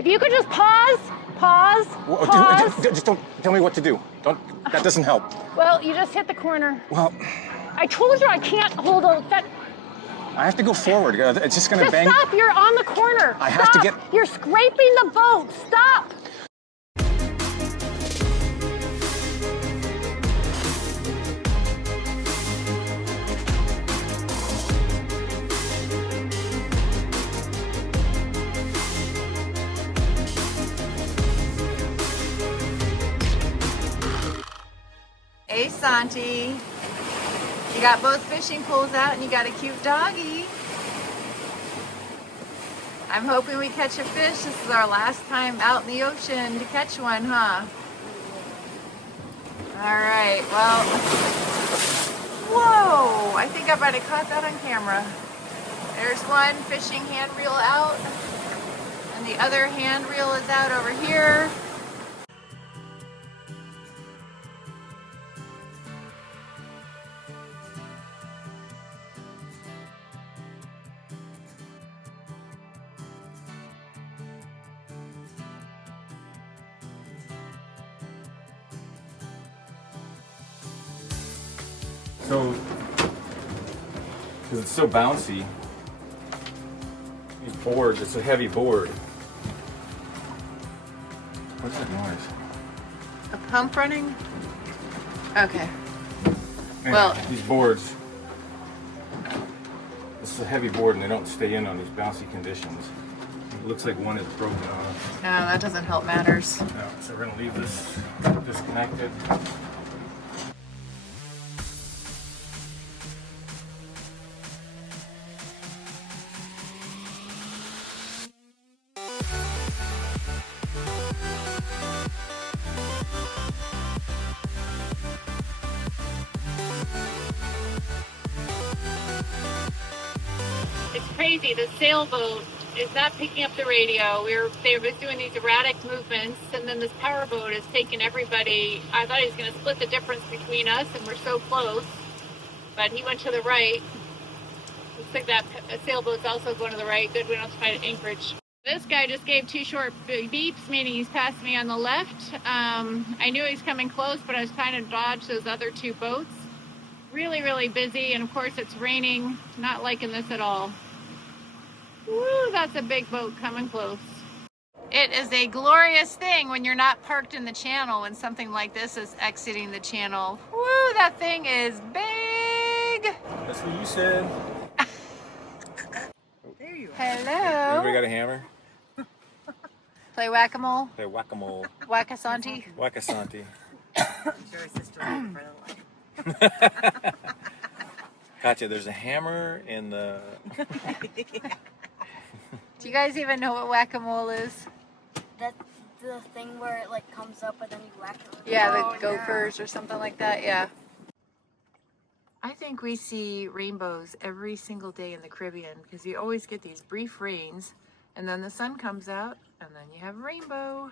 If you could just pause. Well, Pause. just don't tell me what to do. That doesn't help. Well, you just hit the corner. Well, I told you I can't hold on. I have to go forward. It's just gonna Just bang. stop, you're on the corner. I have to get. You're scraping the boat, stop. Hey, Santi. You got both fishing poles out and you got a cute doggy. I'm hoping we catch a fish. This is our last time out in the ocean to catch one, huh? All right, well, whoa, I think I might have caught that on camera. There's one fishing hand reel out and the other hand reel is out over here. So, because it's so bouncy, these boards, it's a heavy board. What's that noise? A pump running? Okay. Man, Well, these boards, this is a heavy board and they don't stay in on these bouncy conditions. It looks like one is broken off. no, that doesn't help matters. No, so we're gonna leave this disconnected. It's crazy, the sailboat is not picking up the radio. They were doing these erratic movements, and then this powerboat is taking everybody. I thought he was going to split the difference between us, and we're so close. But he went to the right. Looks like that sailboat's also going to the right. Good, we don't have to fight at Anchorage. This guy just gave 2 short beeps, meaning he's passed me on the left. I knew he's coming close, but I was trying to dodge those other 2 boats. Really, really busy, and of course it's raining. Not liking this at all. Woo, that's a big boat coming close. It is a glorious thing when you're not parked in the channel when something like this is exiting the channel. Woo, that thing is big. That's what you said. There you are. Hello. Anybody got a hammer? Play whack-a-mole? Play whack-a-mole. Whack-a-santi? Whack-a-santi. Gotcha, there's a hammer in the... Do you guys even know what whack-a-mole is? That's the thing where it like comes up and then you whack it with Yeah, Oh, the gophers or something like that, yeah. I think we see rainbows every single day in the Caribbean because you always get these brief rains and then the sun comes out and then you have a rainbow.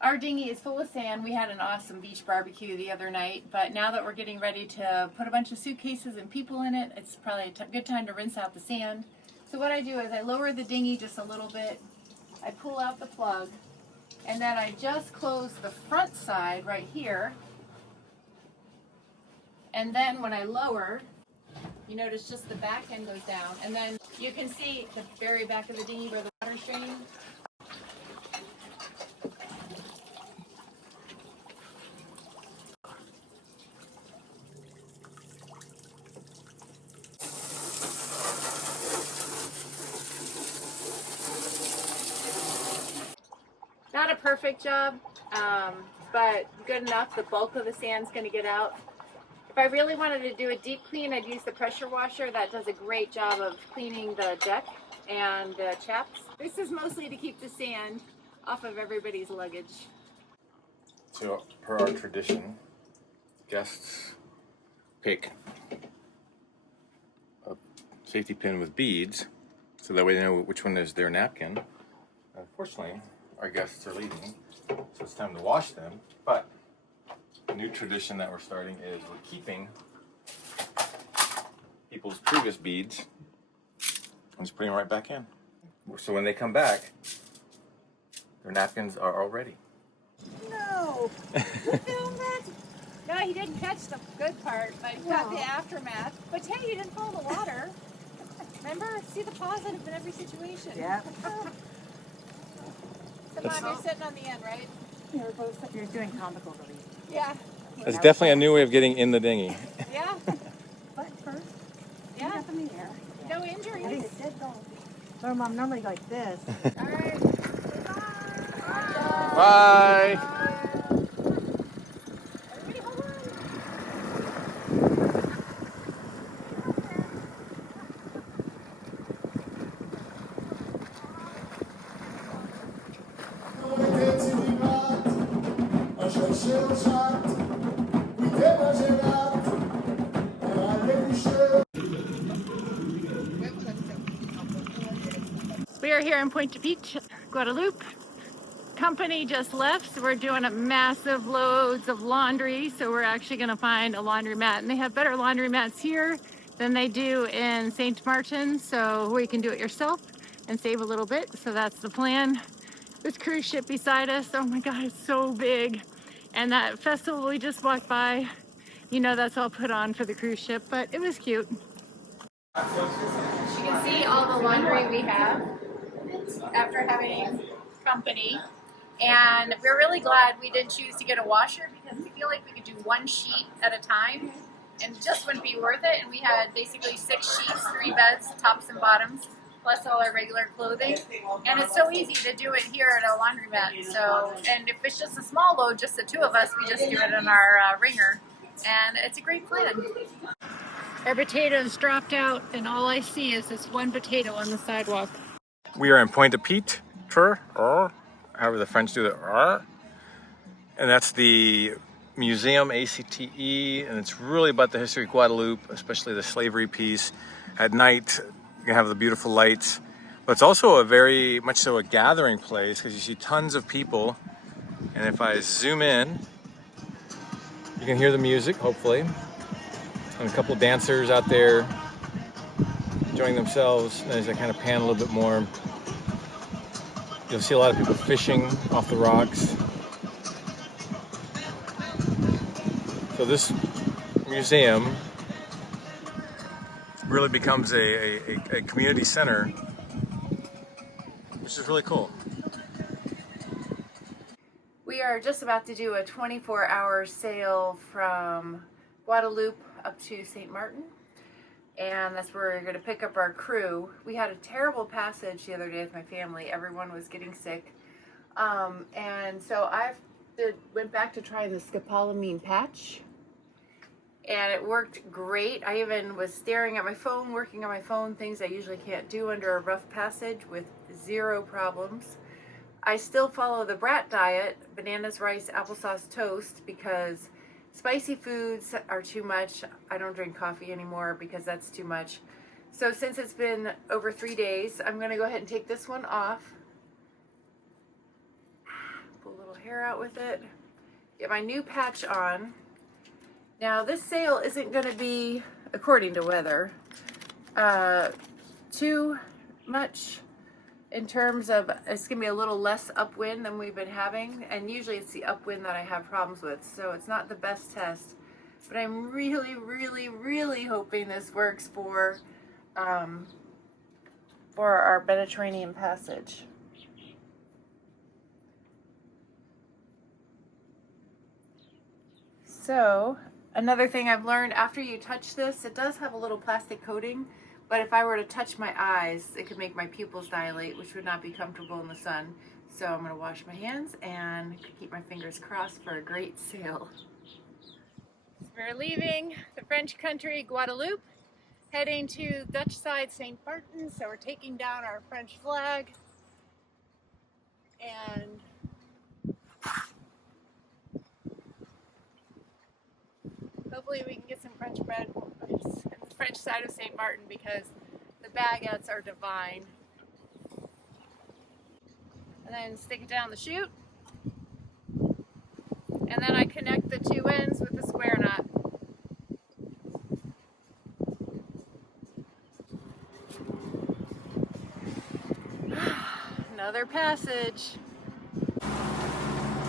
Our dinghy is full of sand. We had an awesome beach barbecue the other night, but now that we're getting ready to put a bunch of suitcases and people in it, it's probably a good time to rinse out the sand. So what I do is I lower the dinghy just a little bit, I pull out the plug, and then I just close the front side right here. And then when I lower, you notice just the back end goes down, and then you can see the very back of the dinghy where the water's draining. Not a perfect job, but good enough. The bulk of the sand's going to get out. If I really wanted to do a deep clean, I'd use the pressure washer. That does a great job of cleaning the deck and the chaps. This is mostly to keep the sand off of everybody's luggage. So, per our tradition, guests pick a safety pin with beads, so that way they know which one is their napkin. Unfortunately, our guests are leaving, so it's time to wash them. But a new tradition that we're starting is we're keeping people's previous beads and just putting them right back in. So when they come back, Their napkins are all ready. No! You filmed it? No, he didn't catch the good part, but he got the aftermath. But Teddy, you didn't fall in the water. Remember? See the positive in every situation. Yeah. So, Mom, you're sitting on the end, right? You're doing comical relief. Yeah. That's definitely a new way of getting in the dinghy. Yeah. But first, Yeah. up in the air. No injuries. It's dead dog. So Mom, normally like this. All right. Bye. Everybody hold on. We are here in Pointe-à-Pitre, Guadeloupe. Company just left, so we're doing a massive loads of laundry. So we're actually going to find a laundromat, and they have better laundromats here than they do in St. Martin, so where you can do it yourself and save a little bit. So that's the plan. This cruise ship beside us, oh my God, it's so big. And that festival we just walked by, you know, that's all put on for the cruise ship, but it was cute. You can see all the laundry we have after having company. And we're really glad we didn't choose to get a washer because we feel like we could do one sheet at a time and it just wouldn't be worth it. And we had basically 6 sheets, 3 beds, tops and bottoms, plus all our regular clothing. And it's so easy to do it here at a laundromat. So, and if it's just a small load, just the 2 of us, we just do it in our ringer. And it's a great plan. Our potatoes dropped out and all I see is this one potato on the sidewalk. We are in Pointe-à-Pitre, or however the French do it, and that's the museum, ACTe, and it's really about the history of Guadeloupe, especially the slavery piece. At night, you can have the beautiful lights, but it's also a very much so a gathering place because you see tons of people. And if I zoom in, you can hear the music, hopefully, and a couple dancers out there enjoying themselves. And as I kind of pan a little bit more, you'll see a lot of people fishing off the rocks. So this museum really becomes a community center, which is really cool. We are just about to do a 24-hour sail from Guadeloupe up to St. Martin. And that's where we're going to pick up our crew. We had a terrible passage the other day with my family. Everyone was getting sick. And so went back to trying the scopolamine patch. And it worked great. I even was staring at my phone, working on my phone, things I usually can't do under a rough passage with 0 problems. I still follow the brat diet, bananas, rice, applesauce, toast, because spicy foods are too much. I don't drink coffee anymore because that's too much. So since it's been over 3 days, I'm going to go ahead and take this one off. Pull a little hair out with it. Get my new patch on. Now this sail isn't going to be, according to weather, too much in terms of, it's going to be a little less upwind than we've been having, and usually it's the upwind that I have problems with, so it's not the best test, but I'm really, really, really hoping this works for our Mediterranean passage. So, another thing I've learned, after you touch this, it does have a little plastic coating, but if I were to touch my eyes, it could make my pupils dilate, which would not be comfortable in the sun. So I'm going to wash my hands and keep my fingers crossed for a great sail. We're leaving the French country, Guadeloupe, heading to Dutch side St. Martin. So we're taking down our French flag. And hopefully we can get some French bread on the French side of St. Martin because the baguettes are divine. And then stick it down the chute. And then I connect the 2 ends with the square knot. Another passage.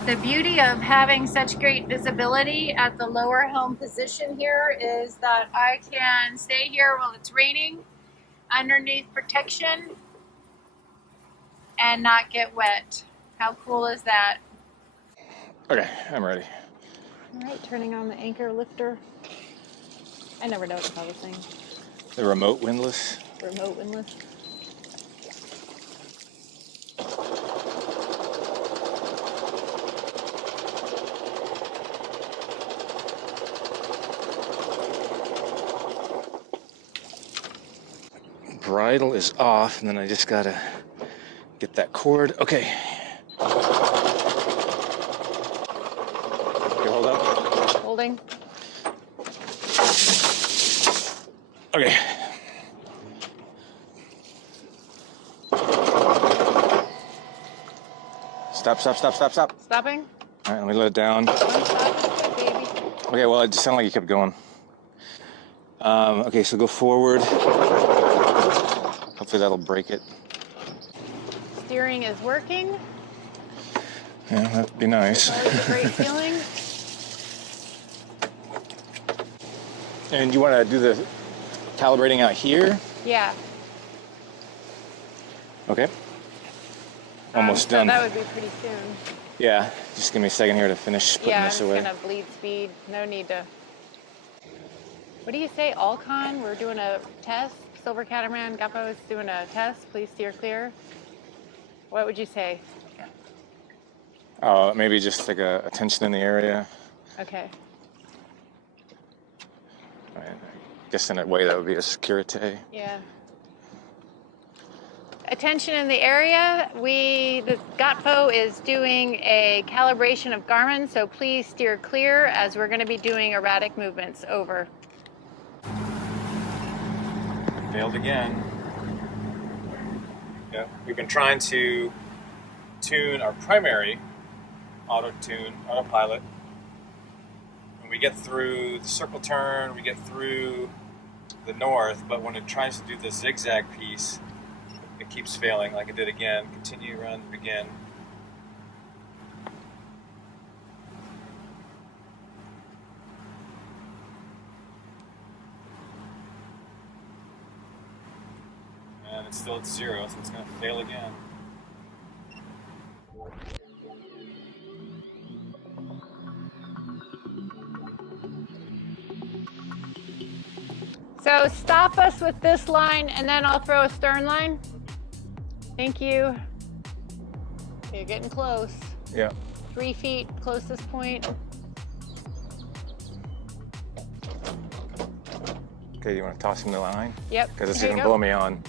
The beauty of having such great visibility at the lower helm position here is that I can stay here while it's raining underneath protection and not get wet. How cool is that? Okay, I'm ready. All right, turning on the anchor lifter. I never know what to call this thing. The remote windlass. Remote windlass. Bridle is off, and then I just gotta get that cord. Okay. Okay, hold up. Holding. Okay. Stop, stop, stop, stop, stop. Stopping. All right, let me let it down. One stop, baby. Okay, well, it just sounded like you kept going. Okay, so go forward. Hopefully that'll break it. Steering is working. Yeah, that'd be nice. Always a great feeling. And you want to do the calibrating out here? Yeah. Okay. Almost done. So that would be pretty soon. Yeah, just give me a second here to finish putting Yeah, this I'm away. just gonna bleed speed. No need to. What do you say, Alcon? We're doing a test. Silver Catamaran GoTFO is doing a test. Please steer clear. What would you say? Maybe just like a tension in the area. Okay. I guess in a way that would be a security. Yeah. Attention in the area. The GoTFO is doing a calibration of Garmin, so please steer clear as we're going to be doing erratic movements. Over. Failed again. Yeah, we've been trying to tune our primary autopilot. When we get through the circle turn, we get through the north, but when it tries to do the zigzag piece, it keeps failing, like it did again. Continue, run, begin. And it's still at 0, so it's going to fail again. So stop us with this line, and then I'll throw a stern line. Thank you. You're getting close. Yeah. 3 feet, closest point. Okay, you want to toss him the line? Yep. Because it's Here you going to go. blow me on.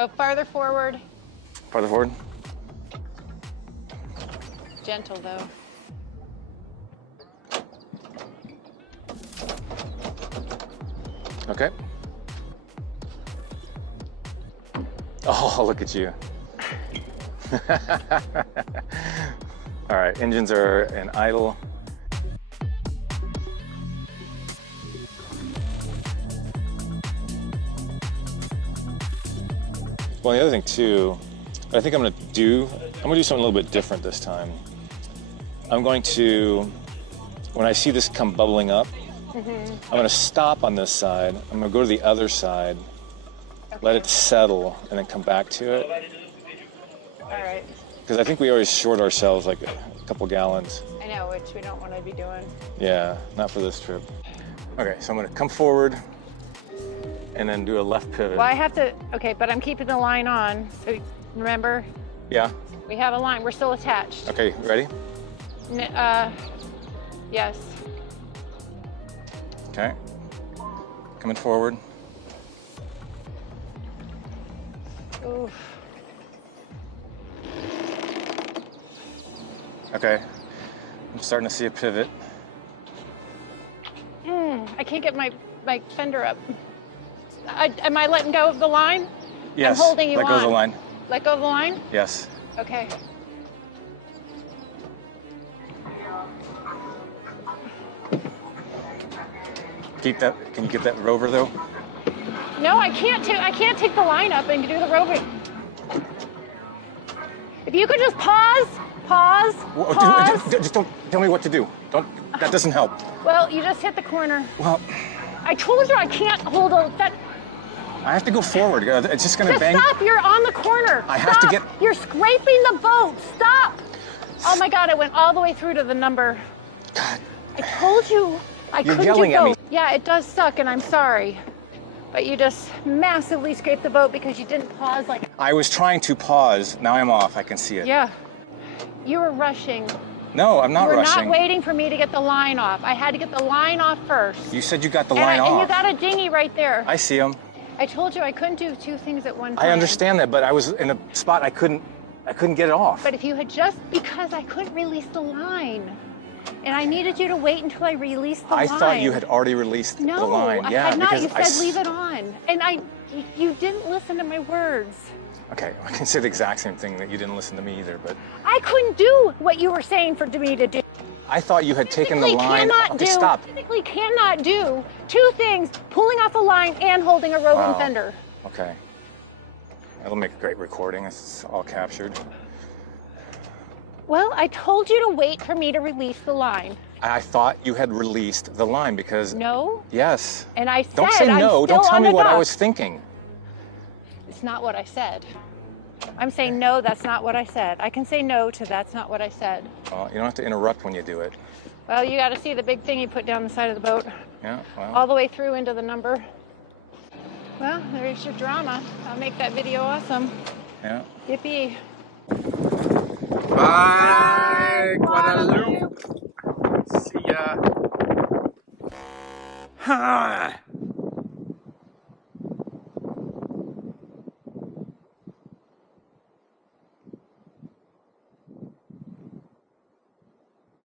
Oh, farther forward. Farther forward? Gentle though. Okay. Oh, look at you. All right, engines are in idle. Well, the other thing too, I think I'm gonna do something a little bit different this time. I'm going to, when I see this come bubbling up, I'm gonna stop on this side. I'm gonna go to the other side, let it settle, and then come back to it. All right. Because I think we always short ourselves like a couple gallons. I know, which we don't want to be doing. Yeah, not for this trip. Okay, so I'm gonna come forward and then do a left pivot. Well, I have to, okay, but I'm keeping the line on. So remember, Yeah, we have a line, we're still attached. okay, ready? Yes. Okay, coming forward. Oof. Okay, I'm starting to see a pivot. I can't get my fender up. Am I letting go of the line? Yes, I'm holding you let go of the on. line. Let go of the line? Yes. Okay. Keep that, can you get that rover though? No, I can't take the line up and do the roving. If you could just pause. Just don't tell me what to do. That doesn't help. Well, you just hit the corner. Well, I told you I can't hold that. I have to go forward. It's just gonna Just bang. stop, you're on the corner. I have to get. You're scraping the boat, stop. Oh my God, I went all the way through to the number. God. I told you I couldn't yelling do at both. me. Yeah, it does suck and I'm sorry. But you just massively scraped the boat because you didn't pause like. I was trying to pause. Now I'm off. I can see it. Yeah. You were rushing. No, I'm not You were rushing. not waiting for me to get the line off. I had to get the line off first. You said you got the line off. And you got a dinghy right there. I see him. I told you I couldn't do two things at one time. I understand that, but I was in a spot I couldn't get it off. But if you had because I couldn't release the line. And I needed you to wait until I released the line. I thought you had already released the line. No, I Yeah, had not. You because said leave it on. And you didn't listen to my words. Okay, I can say the exact same thing that you didn't listen to me either, but I couldn't do what you were saying for me to do. I thought you had taken the line. Okay, stop. Physically cannot do two things, pulling off a line and holding a roving Wow. fender. Okay. That'll make a great recording. It's all captured. Well, I told you to wait for me to release the line. I thought you had released the line because... No. Yes. And I said Don't say no. Don't tell me what I was thinking. It's not what I said. I'm saying no, that's not what I said. I can say no to that's not what I said. Well, you don't have to interrupt when you do it. Well, you got to see the big thing you put down the side of the boat. Yeah, well... All the way through into the number. Well, there's your drama. I'll make that video awesome. Yeah. Yippee. Bye, Guadalupe. See ya. Ha!